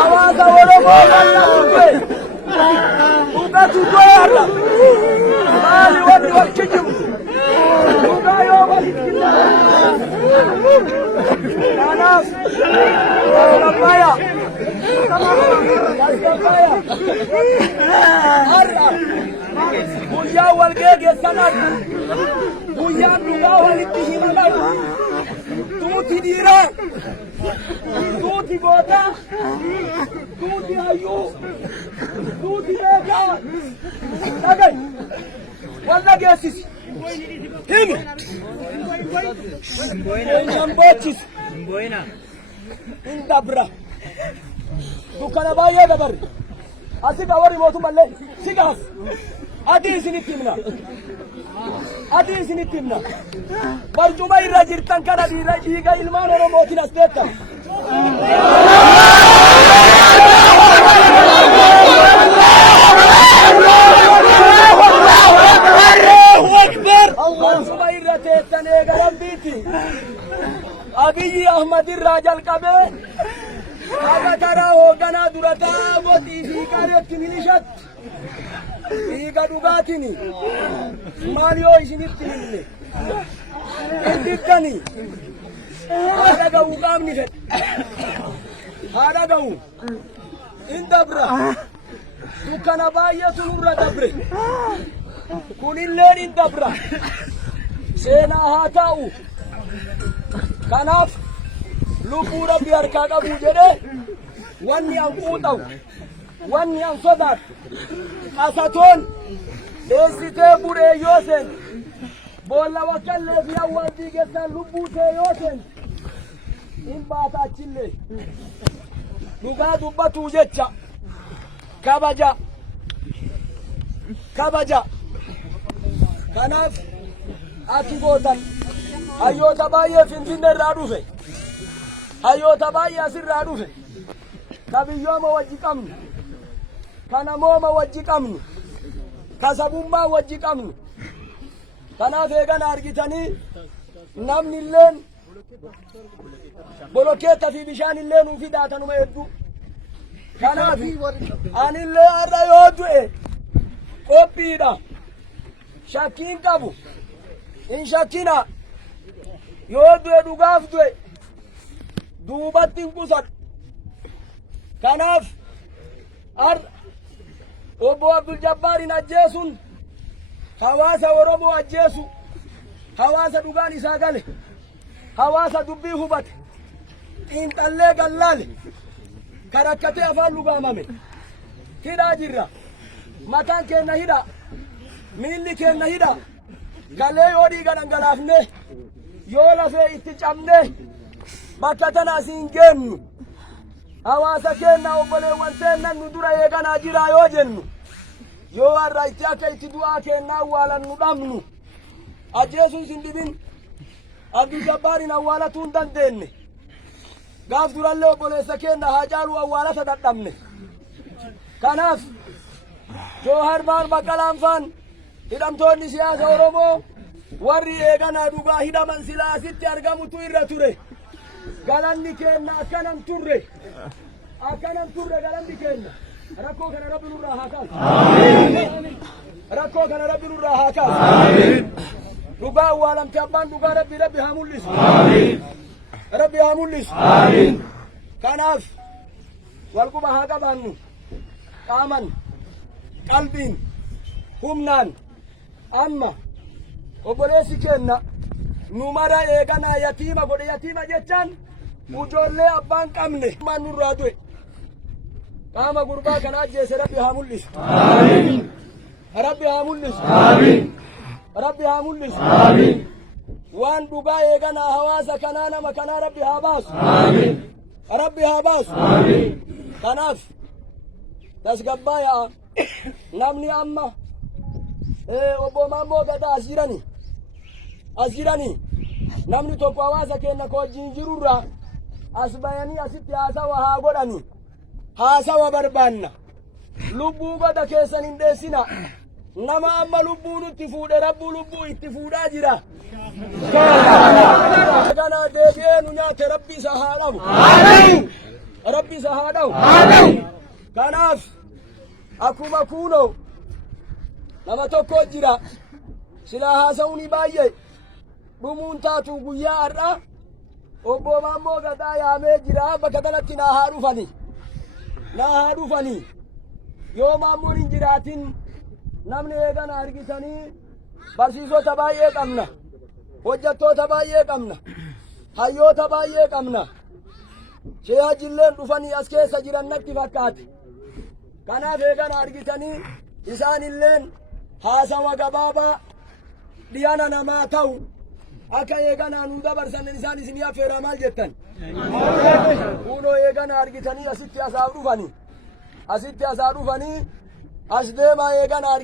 Awaalcha Oromoo Dhugaa tuutoyaadha. Maali wanni walitti jiru? Dhugaa yoo walitti jiru. Kanaaf har'a guyyaa wal geggeessan argu. Guyyaan dhugaa walitti himamu. Tuuti dhiiraa, tuuti gootaa, tuuti hayyuu, tuuti beekaa. Dhagahi walla geessisi. Himi eenyaan boochisi. Hin dabra. Dukkana baay'ee dabarre. Asi warri mootummallee si gaaf. Adii isinitti himna. Adii isinitti himna. Barcuma irra jirtan kana dhiiga ilmaan Oromootiin as deettan. Barcuma irra teettan eegalan biiti. Abiyyi Ahmad irraa jalqabee akka karaa hoogganaa dura taa'amotii fi qareetti milishatti dhiiga dhugaatiin maal yoo isinitti himne hin diddanii haadha ga'uu qaamni fedhe haadha ga'uu hin dabra dukkana baay'eetu nurra dabre kunilleen hin dabra seenaa haa taa'u. Kanaaf lubbuu Rabbi harkaa qabu jedhee wanni an quuxawu wanni an sodaatu qasatoon dheessitee buree yoo seente boolla wakkaallee fi awwaaltii keessaan lubbuu tee yoo seente hin baata achillee dhugaa dubbatuu jecha kabaja kabaja. Kanaaf ati gootan hayyoota baay'ee Finfinnee irraa dhufe hayyoota baay'ee asirraa dhufe ka biyyooma wajji qabnu ka namooma wajji qabnu ka sabummaa wajji qabnu. Kanaaf eegana argitanii namni illeen bolokeetta fi bishaan illee nuuf hidhaatanuma hedduu. Kanaaf anillee har'a yoo du'e qophiidha. Shakkiin qabu hin shakkina. Yoo du'e dhugaaf du'e duubatti hin qusadhu. Kanaaf har'a obbo Abduljabbaariin ajjeesuun hawaasa Oromoo ajjeesu hawaasa dhugaan isaa gale hawaasa dubbii hubate xiinxallee gallaale karakkatee afaan lugaamame hidhaa jirra. Mataan keenna hidhaa miilli keenna hidhaa galee yoo dhiiga dhangalaafne yoo lafee itti cabne bakka tana asiin geennu hawaasa keenna obboleewwan teennan nu dura eeganaa jira yoo jennu yoo har'a itti akka itti du'aa keennaa awwaalannu dhabnu ajjeesuun sin dhibin Abduljabbaariin awwaalatuu hin dandeenye. Gaaf durallee obboleessa keenna haa caalu awwaalata dadhabne. Kanaaf Joohar Baqqalaan faan hidhamtoonni siyaasa Oromoo warri eeganaa dhugaa hidhaman silaa asitti argamutu irra ture. Galanni keenna akkanan turre galanni keenna. Rakkoo kana Rabbi nurraa haa kaasu. Rakkoo kana Rabbi nurraa haa kaasu. Dhugaa awwaalamte abbaan dhugaa Rabbi haa mul'isu. Rabbi haa mul'isu. Kanaaf walquba haa qabaannu qaaman qalbiin humnaan amma obboleessi keenna nu mara eeganaa yatiima godhe. Yatiima jechaan ijoollee abbaan qabne maan nurraa du'e qaama gurbaa kana ajjeese Rabbi haa mul'isu. Rabbi haa mul'isu. Rabbi haa mul'isu. Waan dhugaa eeganaa hawaasa kanaa nama kanaa Rabbi haa baasu. Rabbi haa baasu. Kanaaf tasgabbaayaa namni amma obbo Maammoo Gadaa as jiranii namni tokko hawaasa keenya ka wajjin jirurraa as bayanii asitti haasawa haa godhani. Haasawa barbaanna. Lubbuu goda keessan hin dheessina. nama amma lubbuun itti fuudhe rabbu lubbuu itti fuudhaa jira. Kana deebi'ee nu nyaate rabbi isa haa qabu. Rabbi isa haa dhawu. Kanaaf akkuma kuunoo nama tokko jira silaa haasa'uuni baay'ee dhumuun taatu guyyaa har'a obbo Maammoo Gadaa yaamee jira bakka kanatti naa haa dhufanii yoo Maammoon hin jiraatin namni eegan argitanii barsiisota baay'ee qabna, hojjettoota baay'ee qabna, hayyoota baay'ee qabna. Sheehajilleen dhufanii as keessa jiran natti fakkaate. Kanaaf eegan argitanii isaanilleen haasawa gabaabaa dhiyana namaa ta'u akka eeganaa nu dabarsan isaan isinii affeeraa maal jettan? Kunoo eegana argitanii asitti asaa dhufanii as deemaa eegana argitanii